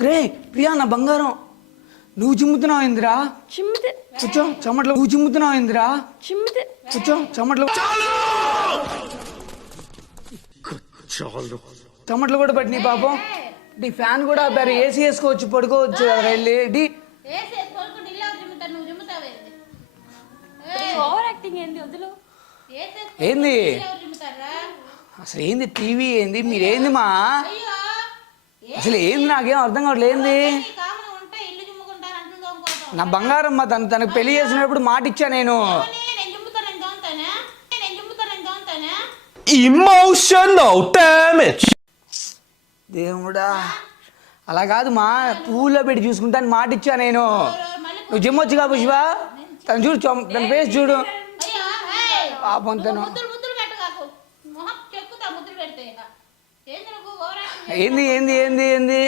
రే ప్రియా నా బంగారం నువ్వు చిమ్ముతున్నావు ఇందిరా చిమ్మితే కూర్చో చెమట్లో నువ్వు చిమ్ముతున్నావు ఇందిరా చిమ్మితే కూర్చో చెమట్లో చెమట్లు కూడా పట్టినాయి పాపం డి ఫ్యాన్ కూడా ఆపారు ఏసీ వేసుకోవచ్చు పడుకోవచ్చు కదా వెళ్ళి డి ఓవర్ యాక్టింగ్ ఏంది వదులు ఏంది అసలు ఏంది టీవీ ఏంది మీరేంది మా అసలు ఏంది నాకేం అర్థం కావట్లేదు ఏంది నా బంగారం మా తనకు పెళ్లి చేసినప్పుడు మాట ఇచ్చా నేను Emotional damage. దేవుడా అలా కాదు మా పూల్లో పెట్టి చూసుకుంటాను మాట ఇచ్చా నేను నువ్వు జిమ్ వచ్చుగా పుష్ప తను చూడు తన ఫేస్ చూడు పాపం తను ఏంది ఏంది ఏంది ఏంది ఏంది